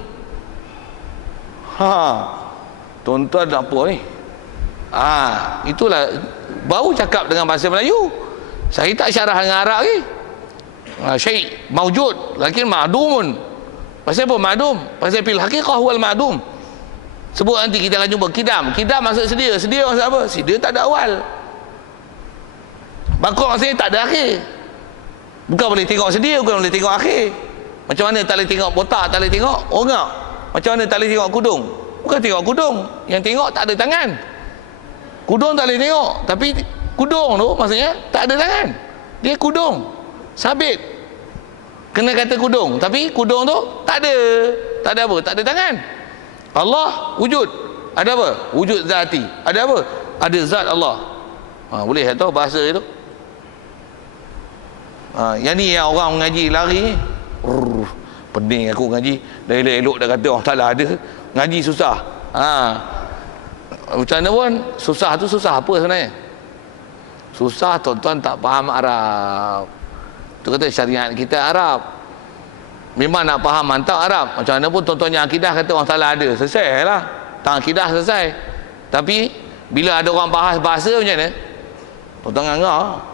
Tuan-tuan apa ni? Itulah baru cakap dengan bahasa Melayu. Saya tak syarah dengan Arab lagi. Syai' mawjud lakin ma'dumun. Pasal apa ma'dum? Pasal fil haqiqah wal ma'dum. Sebut nanti kita akan jumpa kidam. Kidam maksud sedia. Sedia maksud apa? Sedia tak ada awal. Bangkok maksudnya tak ada akhir. Bukan boleh tengok sedia, bukan boleh tengok akhir. Macam mana tak boleh tengok botak, tak boleh tengok rongak? Macam mana tak boleh tengok kudung? Bukan tengok kudung, yang tengok tak ada tangan. Kudung tak boleh tengok, tapi kudung tu maksudnya tak ada tangan. Dia kudung sabit, kena kata kudung, tapi kudung tu tak ada. Tak ada apa? Tak ada tangan. Allah wujud. Ada apa? Wujud zati. Ada apa? Ada zat Allah. Boleh tak tahu bahasa itu? Yang ni yang orang mengaji lari ni. Pening aku ngaji. Dah elok-elok dah kata orang Ta'ala ada. Ngaji susah. Macam mana pun susah tu susah apa sebenarnya? Susah tuan-tuan tak faham Arab. Tu kata syariat kita Arab. Memang nak faham mantap Arab. Macam mana pun tuan-tuan yang akidah kata orang Ta'ala ada. Selesai lah. Tak akidah selesai. Tapi bila ada orang bahas bahasa macam mana? Tuan-tuan ngangah.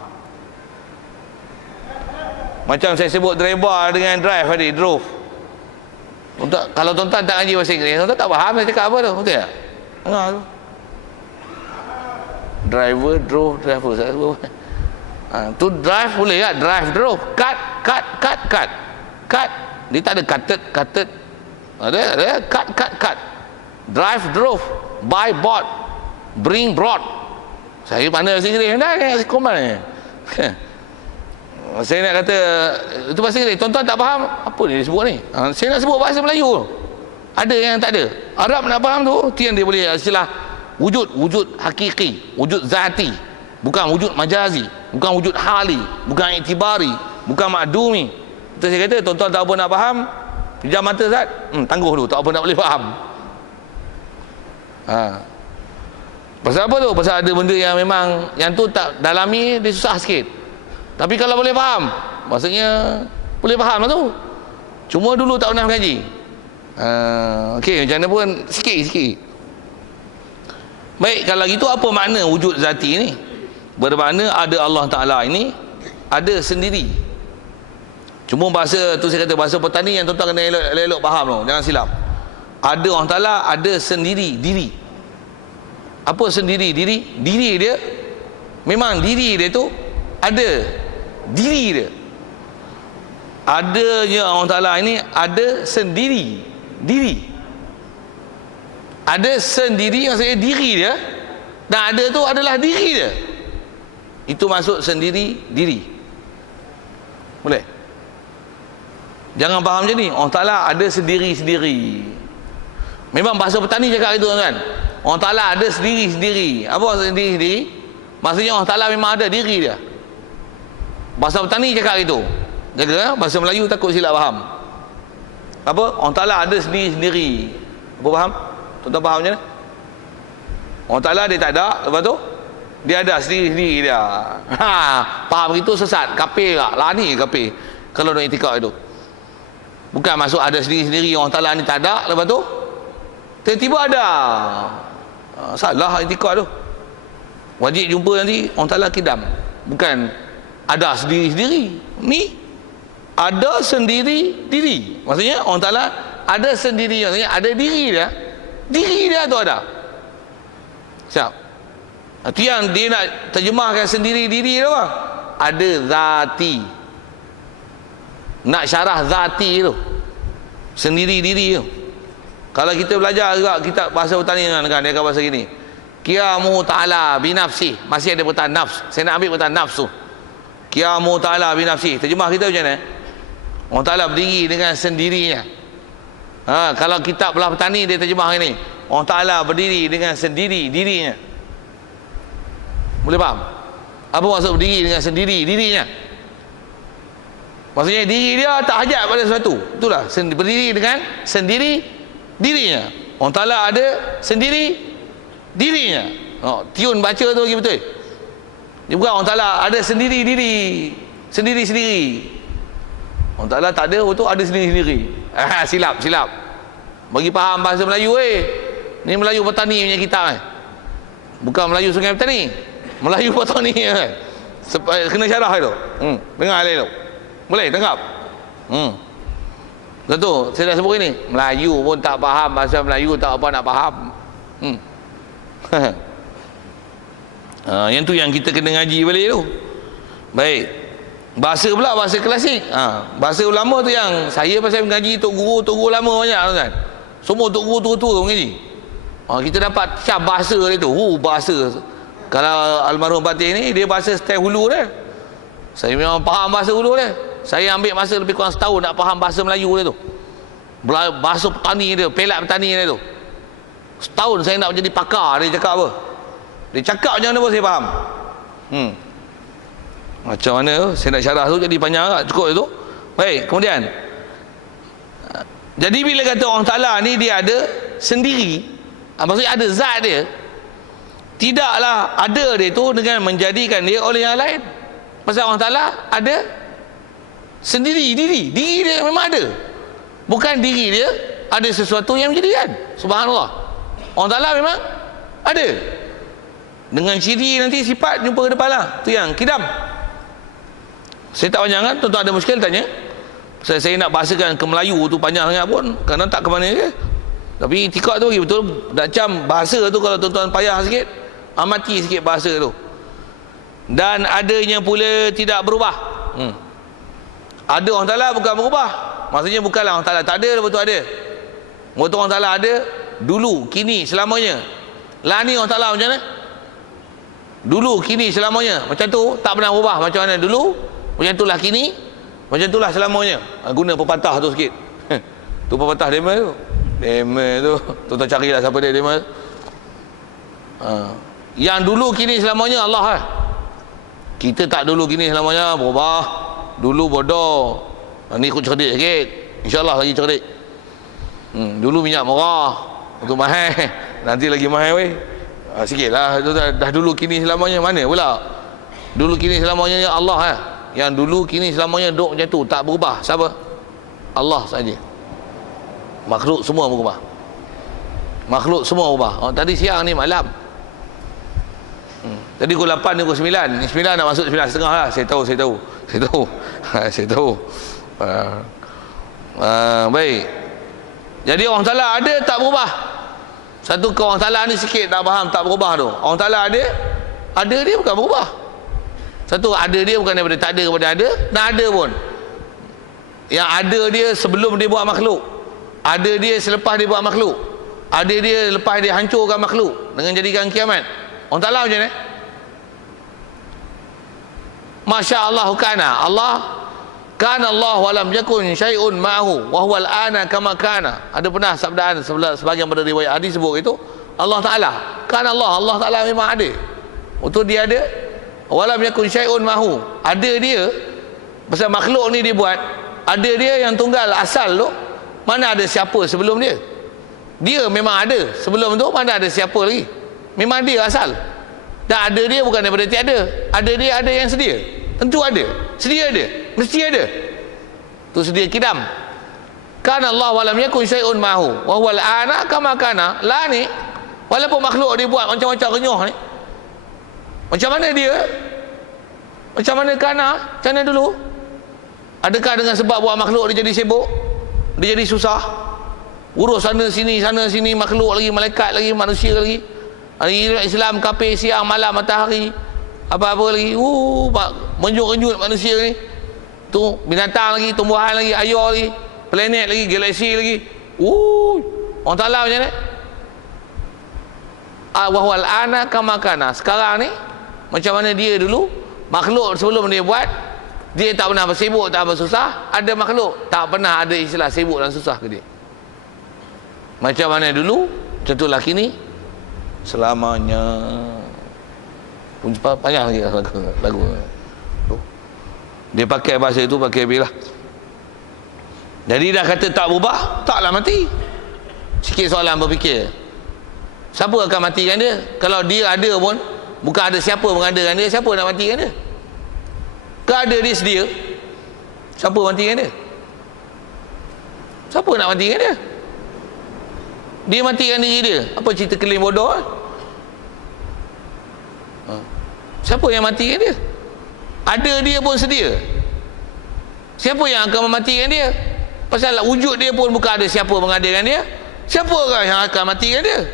Macam saya sebut driver dengan drive tadi, drove. Kalau tuan-tuan tak ngaji bahasa Inggeris, tuan-tuan tak faham saya cakap apa tu, betul tak? Ngah tu. Driver, drove, driver. Tu drive boleh tak? Drive, drove. Cut. Cut. Dia tak ada cutted. Ada cut. Drive, drove. Buy, bought. Bring, brought. Saya pandai bahasa Inggeris. Dah, komal ni. Saya nak kata itu bahasa Inggeris, tuan-tuan tak faham apa ni dia sebut ni. Saya nak sebut bahasa Melayu. Ada yang tak ada. Arab nak faham tu, tiang dia boleh istilah wujud hakiki, wujud zati, bukan wujud majazi, bukan wujud hali, bukan iktibari, bukan makdumi. Itu saya kata tuan-tuan tak apa nak faham, pejam mata Zat, tangguh dulu, tak apa nak boleh faham. Pasal apa tu? Pasal ada benda yang memang yang tu tak dalami, dia susah sikit. Tapi kalau boleh faham, maksudnya boleh faham lah tu. Cuma dulu tak pernah mengaji. Okey, macam mana pun sikit-sikit. Baik, kalau gitu apa makna wujud zati ni? Bermakna ada Allah Ta'ala ini ada sendiri. Cuma bahasa tu saya kata bahasa petani yang tuan-tuan kena elok-elok faham tu, jangan silap. Ada Allah Ta'ala ada sendiri diri. Apa sendiri diri? Diri dia memang diri dia tu ada diri dia. Adanya Allah Ta'ala ini ada sendiri diri. Ada sendiri maksudnya diri dia, dan ada tu adalah diri dia. Itu maksud sendiri diri. Boleh? Jangan faham macam ni. Allah Ta'ala ada sendiri-sendiri. Memang bahasa petani cakap itu kan. Allah Ta'ala ada sendiri-sendiri. Apa maksud sendiri-sendiri? Maksudnya Allah Ta'ala memang ada diri dia. Bahasa petani cakap itu. Jaga, bahasa Melayu takut silap faham. Apa? Allah Ta'ala ada sendiri-sendiri. Apa faham? Tuan-tuan faham macam mana? Allah Ta'ala dia tak ada, lepas tu dia ada sendiri-sendiri dia. Faham itu sesat, kafir tak? Lani kafir kalau nak itikad itu. Bukan masuk ada sendiri-sendiri, Allah Ta'ala ni tak ada, lepas tu tiba-tiba ada. Salah itikad tu. Wajib jumpa nanti Allah Ta'ala kidam. Bukan ada sendiri-sendiri. Ni ada sendiri diri. Maksudnya Allah Ta'ala ada sendiri, maksudnya ada diri dia. Diri dia tu ada. Siap? Itu yang dia nak terjemahkan sendiri diri tu bang. Ada zati. Nak syarah zati tu. Sendiri diri tu. Kalau kita belajar juga kitab bahasa pertanian kan, dia akan bahasa gini. Qiyamu ta'ala binafsi. Masih ada pertahan nafs. Saya nak ambil pertahan nafs tu. Qiyamu ta'ala binafsi. Terjemah kita macam mana? Allah Ta'ala berdiri dengan sendirinya. Kalau kitab belah petani dia terjemah ini, Allah Ta'ala berdiri dengan sendiri dirinya. Boleh faham? Apa maksud berdiri dengan sendiri dirinya? Maksudnya diri dia tak hajat pada sesuatu. Itulah berdiri dengan sendiri dirinya. Allah Ta'ala ada sendiri dirinya. Tiun baca tu lagi betul. Dia bukan Allah Ta'ala ada sendiri diri, sendiri-sendiri. Allah Ta'ala tak ada, betul ada sendiri-sendiri. Silap. Bagi faham bahasa Melayu ni Melayu petani punya kitab bukan Melayu Sungai Petani, Melayu petani kena syarah itu. Dengar alih tu. Boleh tangkap? Betul, saya dah sebut ini. Melayu pun tak faham, bahasa Melayu tak apa nak faham. Yang tu yang kita kena ngaji balik tu. Baik. Bahasa pula bahasa klasik. Bahasa ulama tu yang saya pasal mengaji tok guru lama banyak kan. Semua tok guru tua-tua mengaji. Kita dapat syah bahasa dia tu. Bahasa. Kalau almarhum Fatih ni dia bahasa style hulu dia. Saya memang faham bahasa hulu dia. Saya ambil masa lebih kurang setahun nak faham bahasa Melayu dia tu. Bahasa petani dia, pelat petani dia tu. Setahun saya nak menjadi pakar dia cakap apa. Dia cakap macam mana pun saya faham. Macam mana saya nak syarah tu jadi panjang agak, cukup itu. Baik, kemudian jadi bila kata Allah Ta'ala ni dia ada sendiri, maksudnya ada zat dia, tidaklah ada dia tu dengan menjadikan dia oleh yang lain. Pasal Allah Ta'ala ada sendiri diri dia memang ada. Bukan diri dia ada sesuatu yang menjadikan. Subhanallah. Allah Ta'ala memang ada. Dengan ciri nanti sifat jumpa ke depan lah. Tu yang kidam. Saya tak panjang kan, tuan-tuan ada muskil tanya. Saya nak bahasakan ke Melayu tu panjang sangat pun, kerana tak ke mana ke. Tapi itikad tu bagi betul. Macam bahasa tu kalau tuan-tuan payah sikit, amati sikit bahasa tu. Dan adanya pula tidak berubah. Ada Allah Ta'ala bukan berubah. Maksudnya bukanlah Allah Ta'ala tak ada, betul ada. Betul Allah Ta'ala ada dulu, kini, selamanya. Lah ni Allah Ta'ala macam mana? Dulu, kini, selamanya. Macam tu tak pernah berubah. Macam mana dulu, macam itulah kini, macam itulah selamanya. Guna pepatah tu sikit. Tu pepatah Dema tu. Dema tu tuan-tuan carilah siapa dia Dema. Yang dulu, kini, selamanya Allah lah. Kita tak dulu, kini, selamanya berubah. Dulu bodoh, ni ikut cerdik sikit, insyaAllah lagi cerdik. Dulu minyak murah, untuk mahal, nanti lagi mahal weh. Sikit lah, itu dah dulu kini selamanya. Mana pula dulu kini selamanya ya Allah yang dulu kini selamanya duk macam tu, tak berubah. Siapa? Allah saja. Makhluk semua berubah. Makhluk semua berubah. Tadi siang ni malam, tadi pukul 8 ni pukul 9. Ni 9 nak masuk 9.30 lah. Saya tahu saya tahu. Baik. Jadi Allah Ta'ala ada tak berubah. Satu ke Allah Ta'ala ni sikit tak faham, tak berubah tu. Allah Ta'ala ada dia bukan berubah. Satu, ada dia bukan daripada tak ada kepada ada. Dan ada pun, yang ada dia sebelum dia buat makhluk, ada dia selepas dia buat makhluk, ada dia lepas dia hancurkan makhluk dengan jadikan kiamat. Allah Ta'ala macam ni. Masya Allah kana Allah kana Allah walam yakun syai'un ma'hu wa huwa al-ana kama kana. Ada pernah sabdaan sebagian pada riwayat hadis sebut itu Allah Ta'ala kana Allah Ta'ala memang ada. Betul dia ada. Walam yakun syai'un ma'hu, ada dia. Pasal makhluk ni dibuat, ada dia yang tunggal asal tu, mana ada siapa sebelum dia. Dia memang ada sebelum tu, mana ada siapa lagi. Memang dia asal. Dan ada dia bukan daripada tiada. Ada dia ada yang sedia. Tentu ada. Sedia ada. Mesti ada. Tu sedia kidam. Kana Allah walam yakun syai'un ma'hu wa huwa al-ana kama kana. La ni walaupun makhluk dia buat macam-macam renyuh ni, macam mana dia? Macam mana kana? Macam mana dulu? Adakah dengan sebab buat makhluk dia jadi sibuk, dia jadi susah, urus sana sini makhluk lagi, malaikat lagi, manusia lagi, Islam, kafir, siang malam, matahari, apa-apa lagi, menjut-menjut manusia ni, tu binatang lagi, tumbuhan lagi, air lagi, planet lagi, galaksi lagi. Orang Ta'ala macam ni. Wahwal ana kama kana. Sekarang ni macam mana dia dulu, makhluk sebelum dia buat, dia tak pernah bersibuk, tak bersusah. Ada makhluk tak pernah ada istilah sibuk dan susah ke dia. Macam mana dulu, contohlah kini, selamanya. Panjang lagi lagu. Dia pakai bahasa itu, pakai bila. Jadi dah kata tak berubah, taklah mati. Sikit soalan berfikir, siapa akan matikan dia? Kalau dia ada pun, bukan ada siapa mengadakan dia, siapa nak matikan dia? Ke ada dia sedia, siapa matikan dia? Siapa nak matikan dia? Dia matikan diri dia. Apa cerita keling bodoh? Siapa yang matikan dia? Ada dia pun sedia. Siapa yang akan mematikan dia? Pasal wujud dia pun bukan ada siapa mengadakan dia. Siapa yang akan matikan dia?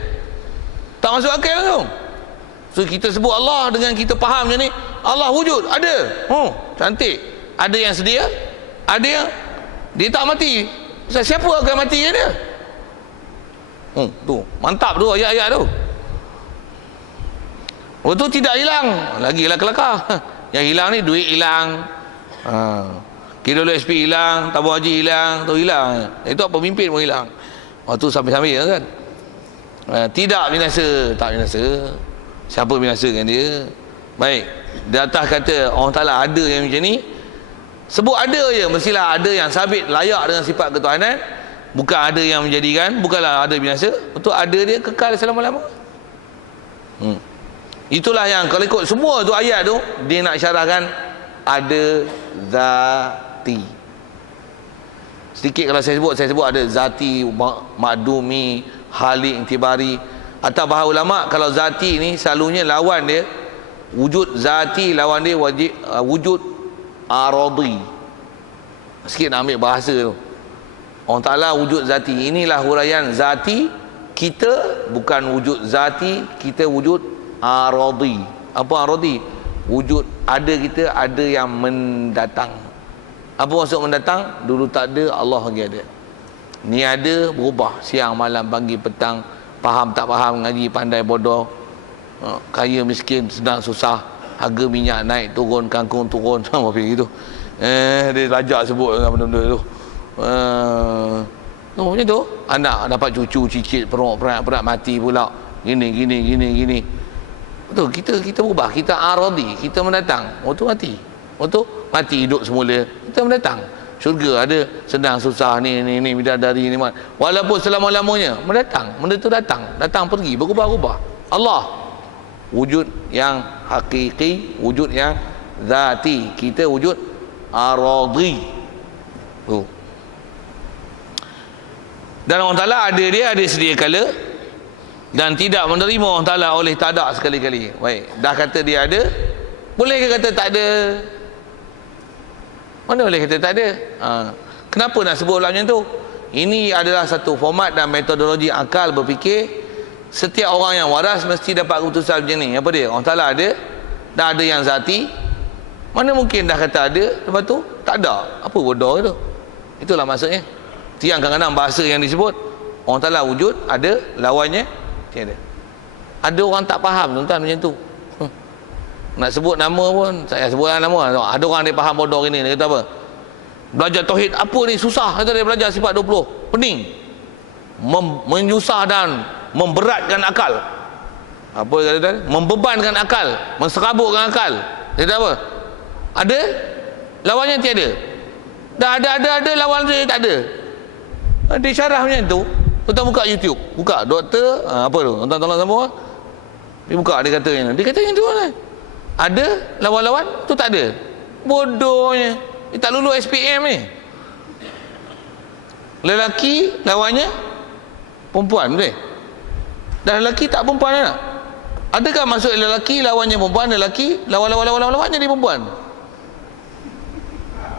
Tak masuk akal langsung. So kita sebut Allah dengan kita faham macam ni, Allah wujud, ada. Cantik. Ada yang sedia, ada yang dia tak mati. Pasal siapa akan matikan dia? Tu mantap tu ayat-ayat tu. Tu tidak hilang. Lagilah kelakar. Yang hilang ni duit hilang, KWSP hilang, tabung haji hilang, tu hilang. Itu pemimpin pun hilang. Tu sambil-sambil kan. Tidak binasa, tak binasa. Siapa binasakan dia? Baik, di atas kata orang Ta'ala ada yang macam ni, sebut ada je, mestilah ada yang sabit layak dengan sifat ketuhanan. Bukan ada yang menjadikan, bukanlah ada binasa. Betul, ada dia kekal selama-lama. Itulah yang kalau ikut semua tu ayat tu, dia nak syarahkan ada zati. Sedikit kalau saya sebut ada zati, makdumi, halik, intibari. Atau bahasa ulama, kalau zati ni selalunya lawan dia, wujud zati lawan dia wujud aradi. Sikit nak ambil bahasa tu. Allah Ta'ala wujud zati. Inilah huraian zati kita, bukan wujud zati kita, wujud aradi. Apa aradi? Wujud ada kita, ada yang mendatang. Apa maksud mendatang? Dulu tak ada, Allah lagi ada. Ni ada, berubah, siang malam pagi petang, faham tak faham, ngaji pandai bodoh, kaya miskin, senang susah, harga minyak naik turun, kangkung turun, sama gitu. Dia lajak sebut benda-benda tu. Macam tu, anak dapat cucu cicit, perak mati pula, gini. Betul, kita berubah, kita aradi, kita mendatang. Waktu mati hidup semula, kita mendatang. Syurga ada, senang susah, ni bidadari ni, walaupun selama-lamanya mendatang, benda tu datang pergi, berubah-ubah. Allah wujud yang hakiki, wujud yang zati, kita wujud aradi. Dan Allah Ta'ala ada dia, ada sedia kala, dan tidak menerima Allah Ta'ala oleh tak ada sekali-kali. Baik, dah kata dia ada, boleh ke kata tak ada? Mana boleh kata tak ada? Kenapa nak sebut pula macam tu? Ini adalah satu format dan metodologi akal berfikir. Setiap orang yang waras mesti dapat keputusan macam ni. Apa dia? Allah Ta'ala ada, dah ada yang zati. Mana mungkin dah kata ada, lepas tu tak ada? Apa bodoh itu? Itulah maksudnya. Yang kadang-kadang bahasa yang disebut Allah Ta'ala wujud, ada, lawannya tiada. Ada orang tak faham tuan-tuan macam tu. Nak sebut nama pun, saya sebutlah nama. Ada orang dia faham bodoh ini, dia kata apa? Belajar tauhid apa ni susah, kata dia belajar sifat 20. Pening. Menyusah dan memberatkan akal. Apa dia kata? Membebankan akal, menserabutkan akal. Dia kata apa? Ada, lawannya tiada. Dah ada, lawan dia tak ada. Dia syarah macam tu. Tuan buka YouTube, buka doktor apa tu, tuan tolong sama. Dia buka, dia kata yang tu lah. Ada, lawan-lawan tu tak ada. Bodohnya. Dia tak lulus SPM ni. Lelaki lawannya perempuan, betul? Dan lelaki tak perempuan tak? Adakah maksud lelaki lawannya perempuan, lelaki lawan-lawan jadi perempuan?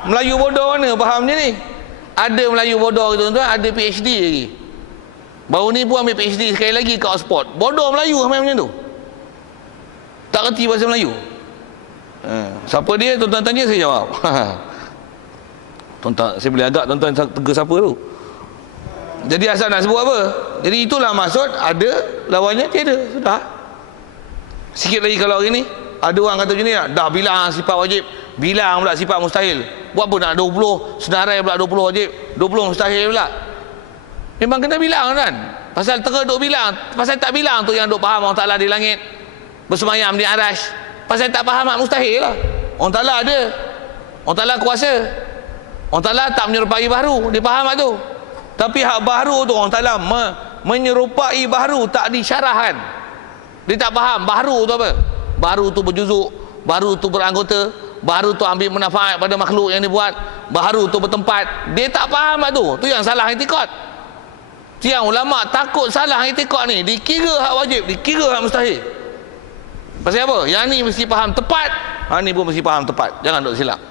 Melayu bodoh mana faham je ni? Ada Melayu bodoh tuan-tuan, ada PhD lagi. Baru ni pun ambil PhD sekali lagi kat Oxford. Bodoh Melayu macam tu. Tak kerti bahasa Melayu. Siapa dia? Tuan-tuan tanya, saya jawab. Tuan-tuan, saya boleh agak tuan-tuan tegur siapa tu. Jadi asal nak sebut apa? Jadi itulah maksud, ada lawannya tiada. Sudah. Sikit lagi kalau hari ni ada orang kata macam ni, dah bilang sifat wajib, bilang pula sifat mustahil. Buat apa nak 20 senarai pula 20 wajib, 20 mustahil pula. Memang kena bilang kan. Pasal duk bilang, pasal tak bilang tu yang duk faham Allah Taala di langit, bersemayam di arash. Pasal tak faham mustahil lah. Allah Taala ada, Allah Taala kuasa, Allah Taala tak menyerupai baharu, dia faham tu. Tapi hak baharu tu Allah Taala menyerupai baharu, tak disyarahkan. Dia tak faham baharu tu apa. Baharu tu berjuzuk, baharu tu beranggota, baharu tu ambil manfaat pada makhluk yang dia buat, baharu tu bertempat. Dia tak faham tu. Tu yang salah i'tikad. Tu yang ulama takut salah i'tikad ni. Dikira hak wajib, dikira hak mustahil. Pasal apa? Yang ni mesti faham tepat, hak ni pun mesti faham tepat. Jangan duk silap.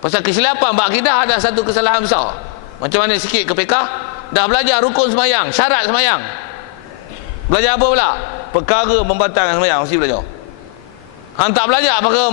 Pasal kesilapan bab akidah ada satu kesalahan besar. Macam mana sikit ke fiqh, dah belajar rukun semayang, syarat semayang. Belajar apa pula? Perkara membatalkan semayang mesti belajar. Hang tak belajar perkara